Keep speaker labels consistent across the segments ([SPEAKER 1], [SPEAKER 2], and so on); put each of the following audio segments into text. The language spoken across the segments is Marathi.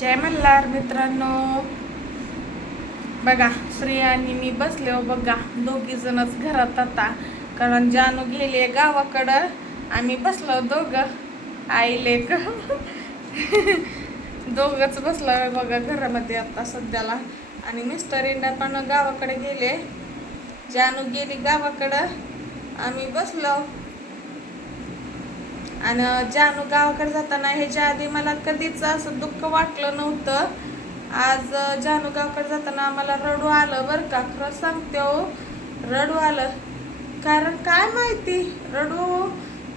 [SPEAKER 1] जय मल्हार मित्रांनो. बघा श्रेया आणि मी बसले हो, बघा दोघी जणच घरात आता. कारण जानू गेले गावाकडं आम्ही बसलो हो दोघं. आईले ग दोघच बसलो बघा घरामध्ये आता सध्याला. आणि मिस्टर इंडा पण गावाकडे गेले. जानू गेली गावाकडं. आम्ही बसलो. आणि जानू गावाकडे जाताना ह्याच्या आधी मला कधीच असं दुःख वाटलं नव्हतं. आज जानू गावाकडे जाताना आम्हाला रडू आलं बरं का? खरं सांगते हो रडू आलं. कारण काय माहिती रडू हो.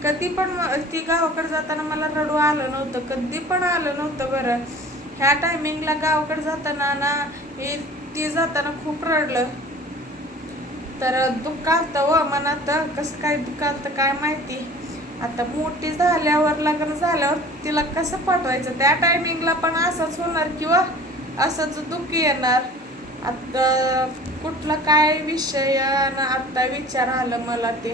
[SPEAKER 1] कधी पण ती गावाकडे जाताना मला रडू आलं नव्हतं कधी पण आलं नव्हतं बरं. ह्या टायमिंगला गावाकडे जाताना ना हे ती जाताना खूप रडलं. तर दुःख आलतं व मनात. कसं काय दुःख आलतं काय माहिती. आता मोठी झाल्यावर लग्न झाल्यावर तिला कसं पाठवायचं? त्या टायमिंगला पण असंच होणार किंवा असंच दुःख येणार? आता कुठला काय विषय आणि आता विचार आलं मला ते.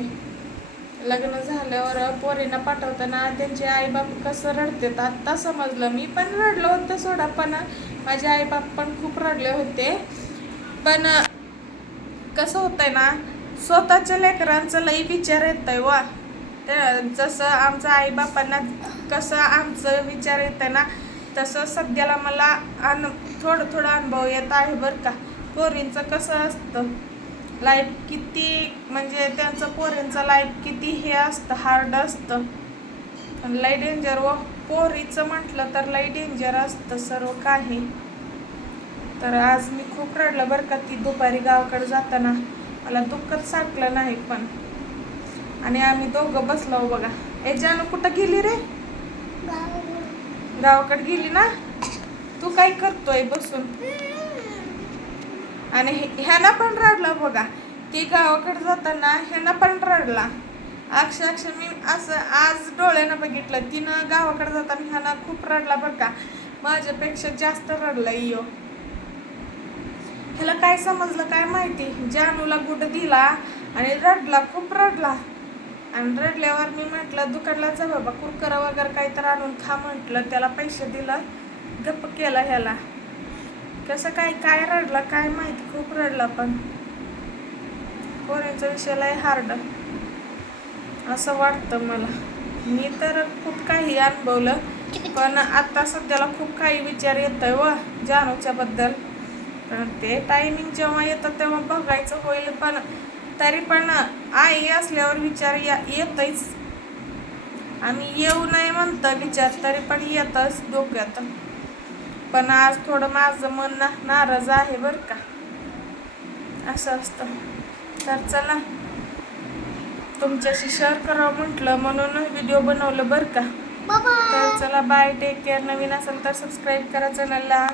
[SPEAKER 1] लग्न झाल्यावर पोरींना पाठवताना त्यांचे आईबाप कसं रडतात? आत्ता समजलं. मी पण रडलो होतं सोडा पण माझे आईबाप पण खूप रडले होते. पण कसं होतंय ना स्वतःच्या लेकरांचं लई विचार येत आहे वा. जसं आमचं आईबापांना कसं आमचं विचार येत ना तसं सध्याला मला अन थोडं थोडं अनुभव येत आहे बरं का. पोरींचं कसं असतं लाईफ किती म्हणजे त्यांचं पोरींचं लाईफ किती हे असतं हार्ड असतं. लई डेंजर व पोरीचं म्हटलं तर लई डेंजर असतं सर्व काही. तर आज मी खूप रडलं बरं का ती दुपारी गावाकडे जाताना. मला दुःखच साठलं नाही पण. आणि आम्ही दोघं बसलो बघा. ए कुठं गेली रे? गावाकडे गेली ना? तू काय करतोय बसून? आणि ह्याला पण रडलं बघा. ती गावाकडे जाताना ह्यानं पण रडला. अक्षरशः मी असं आज डोळ्यानं बघितलं. तिनं गावाकडे जाताना ह्याना खूप रडला बरं का. माझ्यापेक्षा जास्त रडला यो ह्याला काय समजलं काय माहिती? जानूला गुड दिला आणि रडला खूप रडला. आणि रडल्यावर मी म्हटलं दुकानला जा बाबा कुरकरा वगैरे काही तर आणून खा म्हटलं. त्याला पैसे दिलं गप्प केला ह्याला. कसं काय काय रडला काय माहिती खूप रडला पण. पोरींचा विषय लय हार्ड असं वाटतं मला. मी तर खूप काही अनुभवलं पण आता सध्याला खूप काही विचार येत आहे व जानूच्या बद्दल पण ते टायमिंग जेव्हा येतं तेव्हा बघायचं होईल पण तरी पण आई असल्यावर विचार या येतच आम्ही येऊ नये म्हणतं विचार तरी पण येतच डोक्यात. पण आज थोडं माझं मन ना नाराज आहे बरं का. असं असतं. तर चला तुमच्याशी शेअर करावं म्हटलं म्हणून व्हिडिओ बनवलं बरं का. तर चला बाय टेक केअर नवीन असेल तर सबस्क्राईब करा चॅनलला